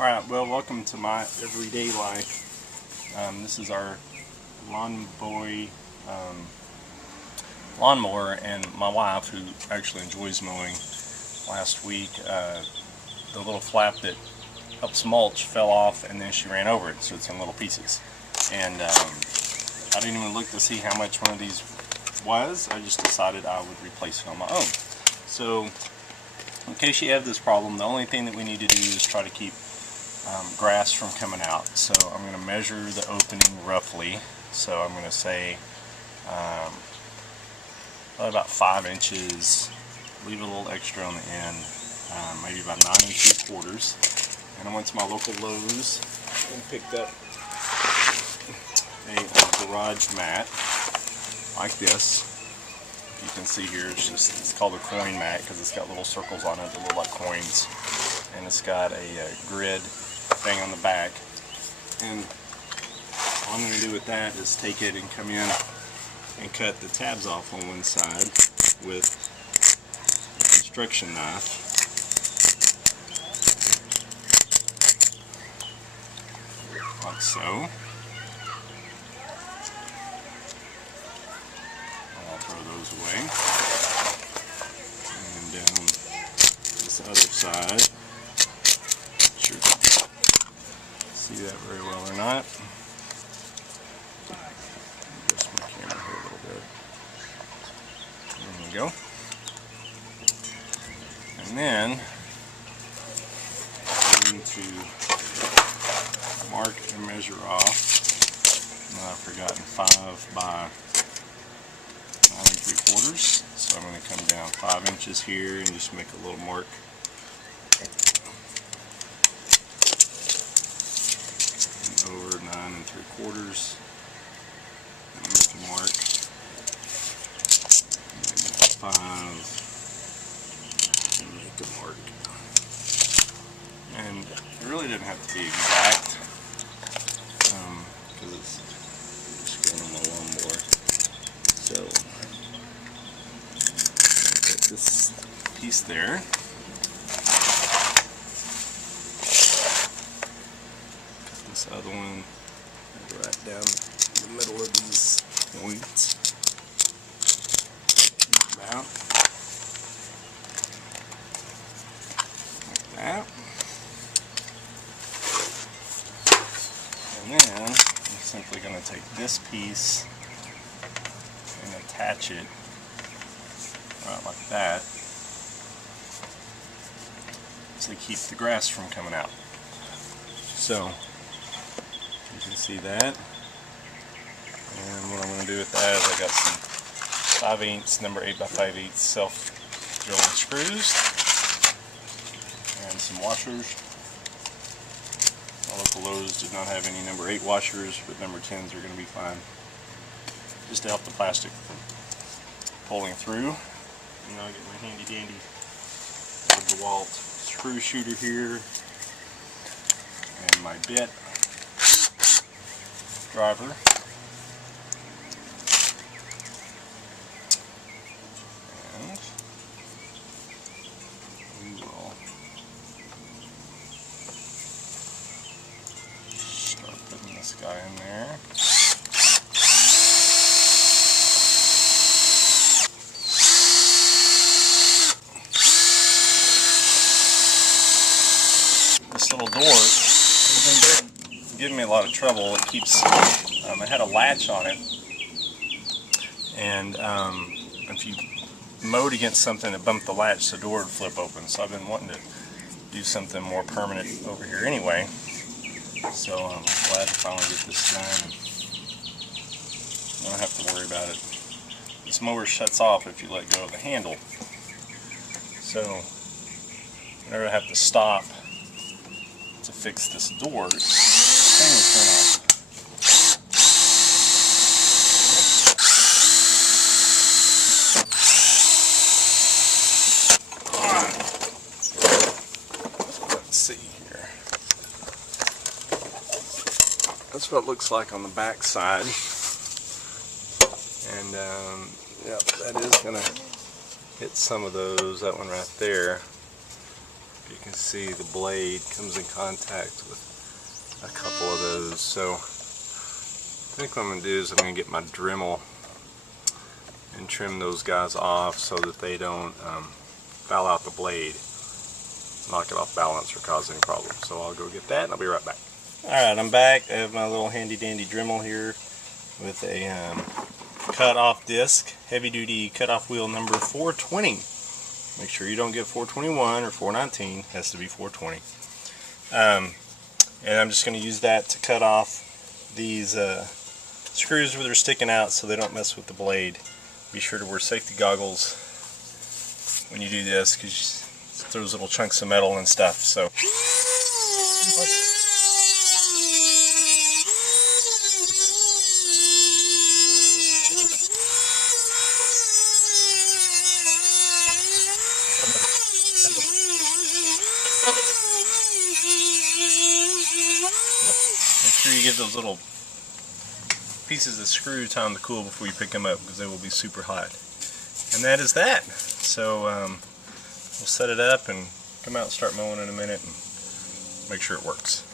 Alright, well, welcome to my everyday life. This is our lawnmower, and my wife, who actually enjoys mowing, last week, the little flap that helps mulch fell off, and then she ran over it, so it's in little pieces. And I didn't even look to see how much one of these was. I just decided I would replace it on my own. So, in case you have this problem, the only thing that we need to do is try to keep grass from coming out. So I'm going to measure the opening roughly. So I'm going to say probably about 5 inches. Leave a little extra on the end, maybe about 9 3/4. And I went to my local Lowe's and picked up a garage mat like this. You can see here, it's called a coin mat because it's got little circles on it that look like coins, and it's got a grid thing on the back. And all I'm going to do with that is take it and come in and cut the tabs off on one side with a construction knife. Like so. I'll throw those away. And down this other side. Not sure if you can see that very well or not. Adjust my camera here a little bit. There we go. And then I'm going to mark and measure off. I've forgotten 5 by 9 3/4. So I'm going to come down 5 inches here and just make a little mark. And over 9 3/4. And make a mark. And then 5. And make a mark. And it really didn't have to be exact, because it's just going on my lawnmower. So, put this piece there. Cut this other one right down the middle of these points. About like that. And then I'm simply going to take this piece and attach it right like that to keep the grass from coming out. So you can see that. And what I'm going to do with that is I got some 5/8 number 8 by 5/8 self-drilling screws and some washers. My local Lowe's did not have any number 8 washers, but number 10s are going to be fine, just to help the plastic from pulling through. And now I get my handy dandy DeWalt screw shooter here, and my bit driver. And we will start putting this guy in there. This little door has been giving me a lot of trouble. It keeps, it had a latch on it, and if you mowed against something that bumped the latch, the door would flip open. So I've been wanting to do something more permanent over here anyway. So I'm glad to finally get this done. I don't have to worry about it. This mower shuts off if you let go of the handle. So whenever I have to stop to fix this door, the thing will turn off. Let's see here. That's what it looks like on the back side. And yep, that is going to hit some of those. That one right there You can see the blade comes in contact with a couple of those. So I think what I'm going to do is I'm going to get my Dremel and trim those guys off so that they don't foul out the blade, knock it off balance, or cause any problems. So I'll go get that and I'll be right back. Alright, I'm back. I have my little handy dandy Dremel here with a cut-off disc, heavy-duty cut-off wheel number 420. Make sure you don't get 421 or 419. It has to be 420. And I'm just going to use that to cut off these screws where they're sticking out so they don't mess with the blade. Be sure to wear safety goggles when you do this, because it throws little chunks of metal and stuff. So make sure you give those little pieces of screw time to cool before you pick them up, because they will be super hot. And that is that. So we'll set it up and come out and start mowing in a minute and make sure it works.